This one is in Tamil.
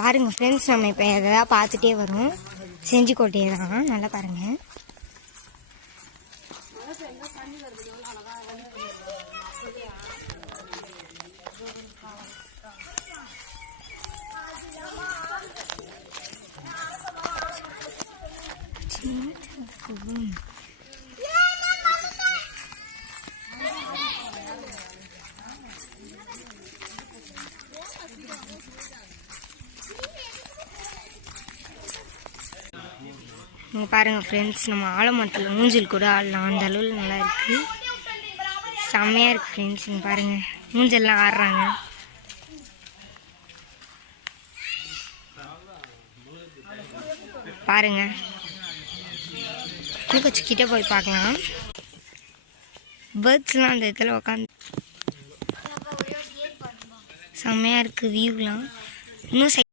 பாருங்கள் ஃப்ரெண்ட்ஸ், நம்ம இப்போ எதாவது பார்த்துட்டே வரோம். செஞ்சிக்கோட்டையை தான், நல்லா பாருங்கள். இங்கே பாருங்கள் ஃப்ரெண்ட்ஸ், நம்ம ஆலமரத்தில் ஊஞ்சல் கூட ஆடலாம், அந்த அளவில் நல்லா இருக்குது. செம்மையாக இருக்குது ஃப்ரெண்ட்ஸ். இங்கே பாருங்கள், ஊஞ்சல்லாம் ஆடுறாங்க. பாருங்கள், இன்னும் கொஞ்சம் கிட்டே போய் பார்க்கலாம். பேர்ட்ஸ்லாம் அந்த இடத்துல உட்காந்து செம்மையாக இருக்குது வியூலாம். இன்னும்